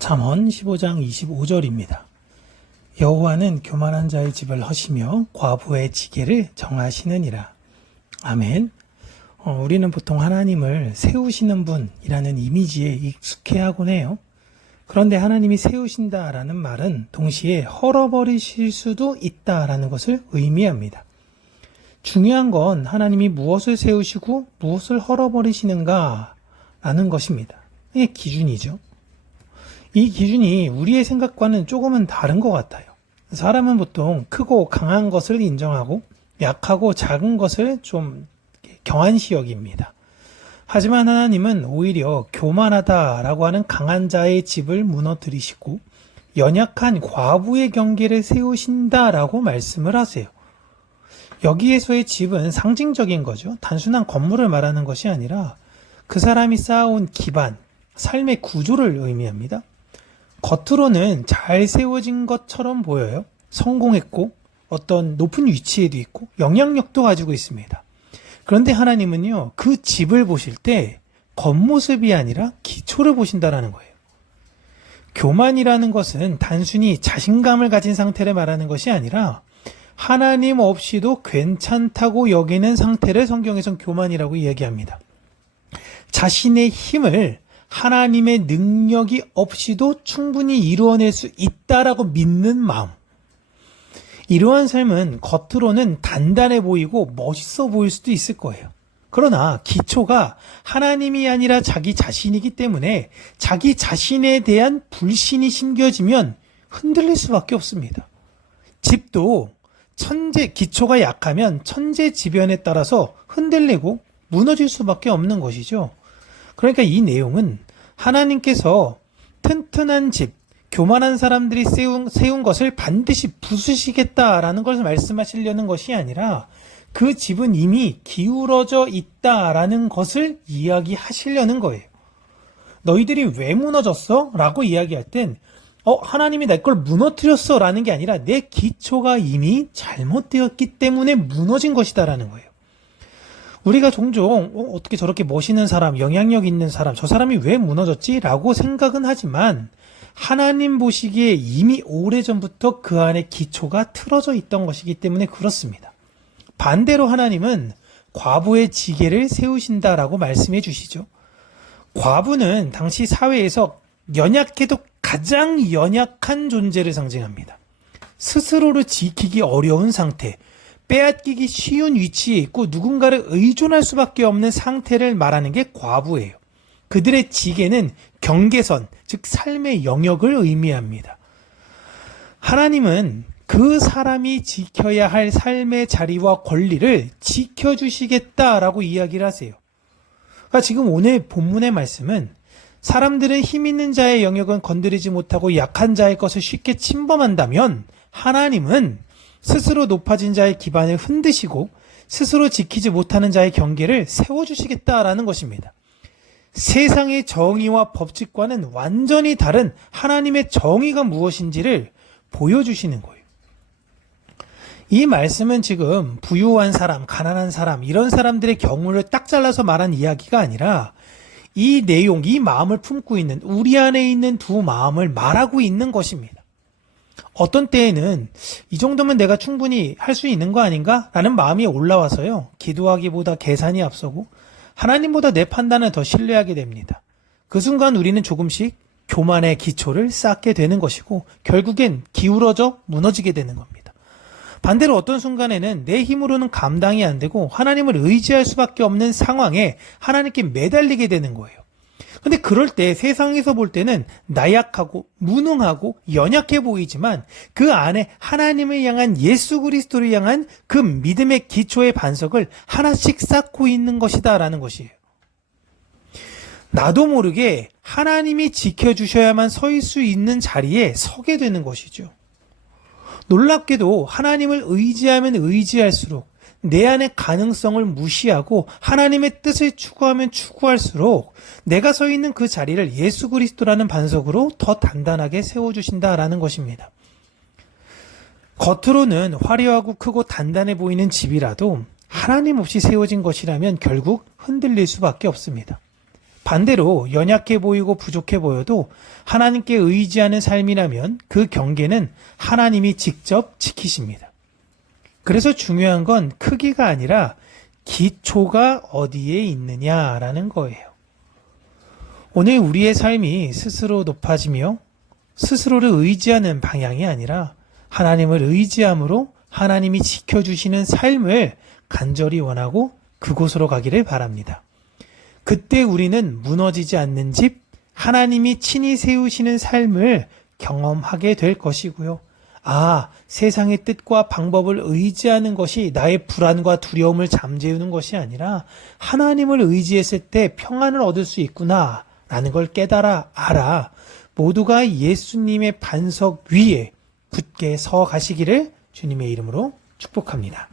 잠언 15장 25절입니다. 여호와는 교만한 자의 집을 허시며 과부의 지게를 정하시느니라. 아멘. 우리는 보통 하나님을 세우시는 분이라는 이미지에 익숙해하곤 해요. 그런데 하나님이 세우신다라는 말은 동시에 헐어버리실 수도 있다라는 것을 의미합니다. 중요한 건 하나님이 무엇을 세우시고 무엇을 헐어버리시는가라는 것입니다. 이게 기준이죠. 이 기준이 우리의 생각과는 조금은 다른 것 같아요. 사람은 보통 크고 강한 것을 인정하고 약하고 작은 것을 좀 경한시 여깁니다. 하지만 하나님은 오히려 교만하다라고 하는 강한 자의 집을 무너뜨리시고 연약한 과부의 경계를 세우신다라고 말씀을 하세요. 여기에서의 집은 상징적인 거죠. 단순한 건물을 말하는 것이 아니라 그 사람이 쌓아온 기반, 삶의 구조를 의미합니다. 겉으로는 잘 세워진 것처럼 보여요. 성공했고 어떤 높은 위치에도 있고 영향력도 가지고 있습니다. 그런데 하나님은요, 그 집을 보실 때 겉모습이 아니라 기초를 보신다라는 거예요. 교만이라는 것은 단순히 자신감을 가진 상태를 말하는 것이 아니라 하나님 없이도 괜찮다고 여기는 상태를 성경에선 교만이라고 이야기합니다. 자신의 힘을 하나님의 능력이 없이도 충분히 이루어낼 수 있다라고 믿는 마음. 이러한 삶은 겉으로는 단단해 보이고 멋있어 보일 수도 있을 거예요. 그러나 기초가 하나님이 아니라 자기 자신이기 때문에 자기 자신에 대한 불신이 심겨지면 흔들릴 수밖에 없습니다. 집도 기초가 약하면 천재지변에 따라서 흔들리고 무너질 수밖에 없는 것이죠. 그러니까 이 내용은 하나님께서 튼튼한 집, 교만한 사람들이 세운 것을 반드시 부수시겠다라는 것을 말씀하시려는 것이 아니라 그 집은 이미 기울어져 있다라는 것을 이야기하시려는 거예요. 너희들이 왜 무너졌어? 라고 이야기할 땐 하나님이 내 걸 무너뜨렸어 라는 게 아니라 내 기초가 이미 잘못되었기 때문에 무너진 것이다 라는 거예요. 우리가 종종 어떻게 저렇게 멋있는 사람, 영향력 있는 사람, 저 사람이 왜 무너졌지? 라고 생각은 하지만 하나님 보시기에 이미 오래전부터 그 안에 기초가 틀어져 있던 것이기 때문에 그렇습니다. 반대로 하나님은 과부의 지게를 세우신다라고 말씀해 주시죠. 과부는 당시 사회에서 연약해도 가장 연약한 존재를 상징합니다. 스스로를 지키기 어려운 상태, 빼앗기기 쉬운 위치에 있고 누군가를 의존할 수밖에 없는 상태를 말하는 게 과부예요. 그들의 지게는 경계선, 즉 삶의 영역을 의미합니다. 하나님은 그 사람이 지켜야 할 삶의 자리와 권리를 지켜주시겠다라고 이야기를 하세요. 그러니까 지금 오늘 본문의 말씀은 사람들은 힘 있는 자의 영역은 건드리지 못하고 약한 자의 것을 쉽게 침범한다면 하나님은 스스로 높아진 자의 기반을 흔드시고 스스로 지키지 못하는 자의 경계를 세워주시겠다라는 것입니다. 세상의 정의와 법칙과는 완전히 다른 하나님의 정의가 무엇인지를 보여주시는 거예요. 이 말씀은 지금 부유한 사람, 가난한 사람 이런 사람들의 경우를 딱 잘라서 말한 이야기가 아니라 이 내용, 이 마음을 품고 있는 우리 안에 있는 두 마음을 말하고 있는 것입니다. 어떤 때에는 이 정도면 내가 충분히 할 수 있는 거 아닌가? 라는 마음이 올라와서요. 기도하기보다 계산이 앞서고 하나님보다 내 판단을 더 신뢰하게 됩니다. 그 순간 우리는 조금씩 교만의 기초를 쌓게 되는 것이고 결국엔 기울어져 무너지게 되는 겁니다. 반대로 어떤 순간에는 내 힘으로는 감당이 안 되고 하나님을 의지할 수밖에 없는 상황에 하나님께 매달리게 되는 거예요. 근데 그럴 때 세상에서 볼 때는 나약하고 무능하고 연약해 보이지만 그 안에 하나님을 향한 예수 그리스도를 향한 그 믿음의 기초의 반석을 하나씩 쌓고 있는 것이다 라는 것이에요. 나도 모르게 하나님이 지켜주셔야만 설 수 있는 자리에 서게 되는 것이죠. 놀랍게도 하나님을 의지하면 의지할수록 내 안의 가능성을 무시하고 하나님의 뜻을 추구하면 추구할수록 내가 서 있는 그 자리를 예수 그리스도라는 반석으로 더 단단하게 세워주신다라는 것입니다. 겉으로는 화려하고 크고 단단해 보이는 집이라도 하나님 없이 세워진 것이라면 결국 흔들릴 수밖에 없습니다. 반대로 연약해 보이고 부족해 보여도 하나님께 의지하는 삶이라면 그 경계는 하나님이 직접 지키십니다. 그래서 중요한 건 크기가 아니라 기초가 어디에 있느냐라는 거예요. 오늘 우리의 삶이 스스로 높아지며 스스로를 의지하는 방향이 아니라 하나님을 의지함으로 하나님이 지켜주시는 삶을 간절히 원하고 그곳으로 가기를 바랍니다. 그때 우리는 무너지지 않는 집, 하나님이 친히 세우시는 삶을 경험하게 될 것이고요. 세상의 뜻과 방법을 의지하는 것이 나의 불안과 두려움을 잠재우는 것이 아니라 하나님을 의지했을 때 평안을 얻을 수 있구나 라는 걸 깨달아 알아 모두가 예수님의 반석 위에 굳게 서 가시기를 주님의 이름으로 축복합니다.